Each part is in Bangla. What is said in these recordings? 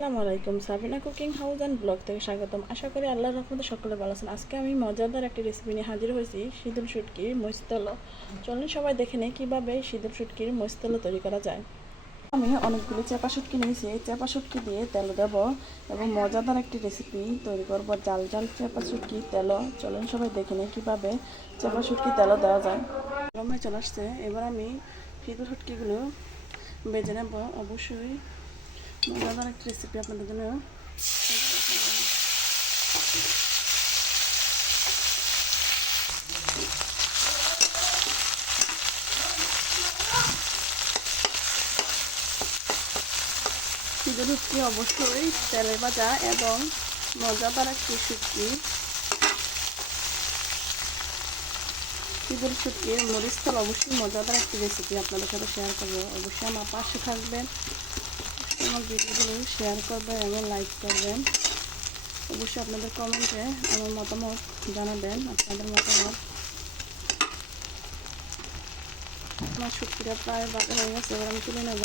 আসসালামু আলাইকুম। Sabina cooking house and blog থেকে স্বাগতম। আশা করি আল্লাহর রহমতে সকলে ভালো আছেন। আজকে আমি মজাদার একটি রেসিপি নিয়ে হাজির হয়েছি শীতল শুটকির মস্তল চলুন সবাই দেখে নেই কীভাবে শীতল শুটকির মস্তল তৈরি করা যায়। আমি অনেকগুলো চেপা শুটকি নিয়েছি। চেপা শুটকি দিয়ে তেল দেব এবং মজাদার একটি রেসিপি তৈরি করব। জাল জাল চেপা শুটকি তেল চলুন সবাই দেখে নেই কীভাবে চেপা শুটকি তেল দেওয়া যায়। গরমে চলে আসছে। এবার আমি শীতল শুটকিগুলো বেজে নেব। অবশ্যই মজাদার একটা রেসিপি আপনাদের জন্য শুটকি অবশ্যই তেলে ভাজা এবং মজাদার একটি শুটকি শীতের শুটকির মরিচ তেল অবশ্যই মজাদার একটি রেসিপি আপনাদের সাথে শেয়ার করব অবশ্যই আমার পাশে থাকবেন আমার ভিডিওগুলো শেয়ার করবেন এবং লাইক করবেন। অবশ্যই আপনাদের কমেন্টে আমার মতামত জানাবেন, আপনাদের মতামত। আমার শুটকিটা প্রায় বাটা হয়ে গেছে, এবার আমি তুলে নেব।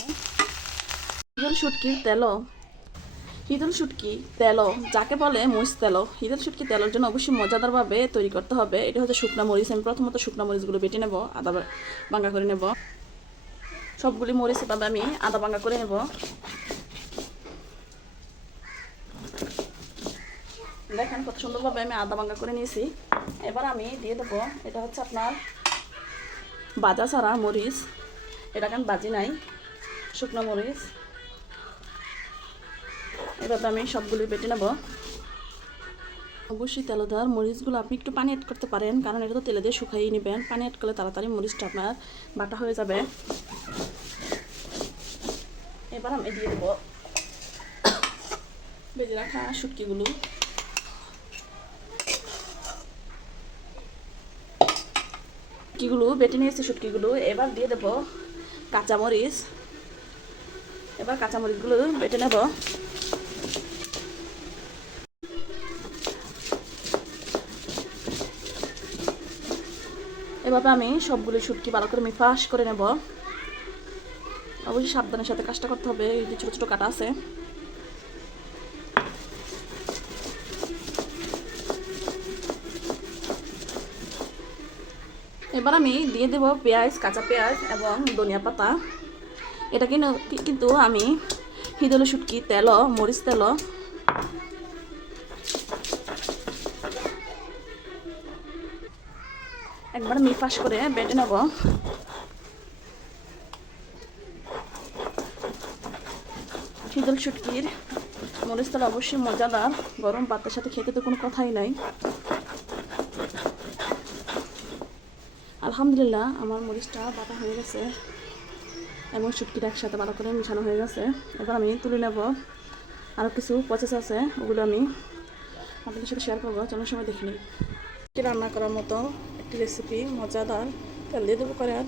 শীতল শুটকির তেলও শীতল শুটকি তেলো, যাকে বলে মরিচ তেলো। শীতল শুটকি তেলের জন্য অবশ্যই মজাদারভাবে তৈরি করতে হবে। এটা হচ্ছে শুকনো মরিচ। আমি প্রথমত শুকনো মরিচগুলো বেটে নেব, আদা ভাঙ্গা করে নেব। সবগুলি মরিচ এভাবে আমি আদা ভাঙ্গা করে নেব। দেখেন কত সুন্দরভাবে আমি আদা ভাঙ্গা করে নিয়েছি। এবার আমি দিয়ে দেবো, এটা হচ্ছে আপনার বাজা ছাড়া মরিচ। এটাকে আমি বাজি নাই? শুকনো মরিচ। এভাবে আমি সবগুলি বেটে নেব। অবশ্যই তেলদার মরিচগুলো আপনি একটু পানি অ্যাড করতে পারেন, কারণ এটা তো তেলে দিয়ে শুকাইয়ে নেবেন। পানি অ্যাড করলে তাড়াতাড়ি মরিচটা আপনার বাটা হয়ে যাবে। এবার আমি দিয়ে দেবো বেজে রাখা শুটকিগুলো। শুটকিগুলো, বেটে নিয়েছি শুটকিগুলো। এবার দিয়ে দেবো কাঁচামরিচ। এবার কাঁচামরিচগুলো বেটে নেব। এভাবে আমি সবগুলো শুটকি ভালো করে মিফাস করে নেব। অবশ্যই সাবধানের সাথে কাজটা করতে হবে, এই যে ছোটো ছোটো কাটা আছে। এবার আমি দিয়ে দেব পেঁয়াজ, কাঁচা পেঁয়াজ এবং ধনিয়া পাতা। এটা কিন্তু কিন্তু আমি হিদল শুটকি তেল, মরিচ তেল। একবার মিফাস করে বেটে নেব। শীতল শুটকির মরিচ তেল অবশ্যই মজাদার। গরম ভাতের সাথে খেতে তো কোনো কথাই নাই। আলহামদুলিল্লাহ, আমার মরিচটা বাটা হয়ে গেছে এবং শুটকিটা একসাথে ভালো করে মিশানো হয়ে গেছে। এবার আমি তুলে নেব। আরও কিছু প্রসেস আছে, ওগুলো আমি আপনাদের সাথে শেয়ার করব। চলার সময় দেখে নিই। রান্না করার মতো একটি রেসিপি মজাদার। তেল দিয়ে দেবো করে, আর।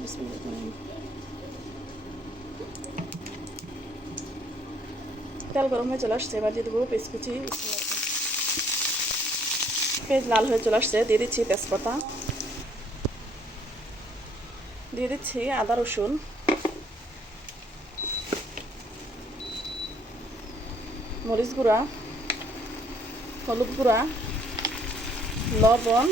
তেল গরম হয়ে চলে আসছে, এবার দিয়ে দেবো পেঁচ কুচি পেঁয়াজ লাল হয়ে চলে আসছে, দিয়ে দিচ্ছি তেজপাতা। দিয়ে দিচ্ছি আদা, রসুন। মরিচ গুঁড়া, হলুদ গুঁড়া, লবণ।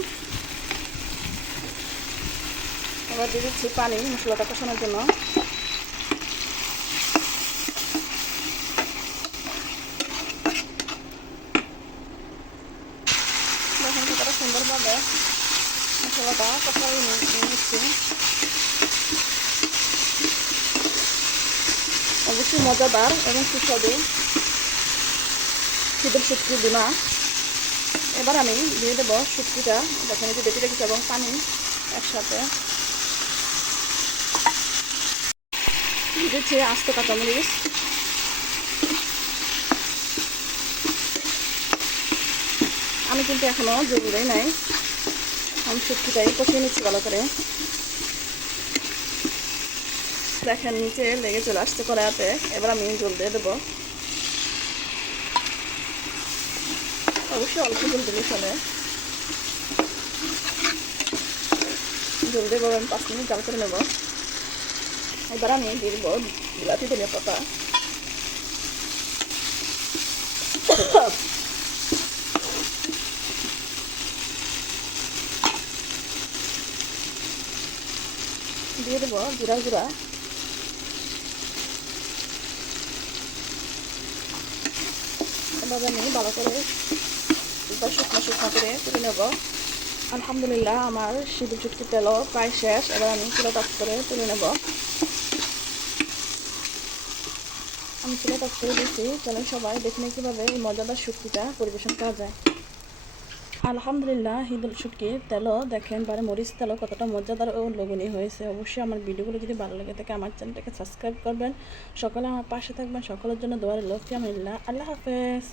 এবার দিয়ে দিচ্ছি পানি মশলাটা কষানোর জন্য। সুন্দরভাবে মশলাটা কষাই নিচ্ছি অবশ্যই মজাদার এবং সুস্বাদু শীতের শুটকি বিমা এবার আমি দিয়ে দেবো শুটকিটা দেখেন যে বেটে রেখেছি এবং পানি একসাথে দিচ্ছি আস্ত কাঁচামরিচ আমি কিন্তু এখনও জরুরি নাই আমি শুটকিটাই কষিয়ে নিচ্ছি ভালো করে। দেখেন, নিচে লেগে চলে আসছে কড়াইতে এবার আমি জল দিয়ে দেবো। অবশ্যই অল্প জল দিলে চলে। জল দেবো আমি পাঁচ মিনিট জাল করে নেব। এবার আমি দিয়ে দেবো বিলাতি ধনিয়া পাতা। দিয়ে দেবো, জিরা গুঁড়া। এভাবে আমি ভালো করে এবার শুকনো শুকনো করে তুলে নেব। আলহামদুলিল্লাহ, আমার সিঁদুর চুটকি তেলও প্রায় শেষ। এবার আমি চুলো টাচ করে তুলে নেব। আমি চুলো টাচ করে দিচ্ছি চলেন সবাই দেখলে কীভাবে এই মজাদার শুটকিটা পরিবেশন করা যায়। আলহামদুলিল্লাহ হিদুল শুটকির তেলও দেখেন, বারে মরিচ তেল, কতটা মজাদার ও লগুনি হয়েছে। অবশ্যই আমার ভিডিওগুলো যদি ভালো লাগে থাকে, আমার চ্যানেলটাকে সাবস্ক্রাইব করবেন। সকলে আমার পাশে থাকবেন, সকলের জন্য দোয়ার লক্ষ্মী আমিল্লা আল্লাহ হাফেজ।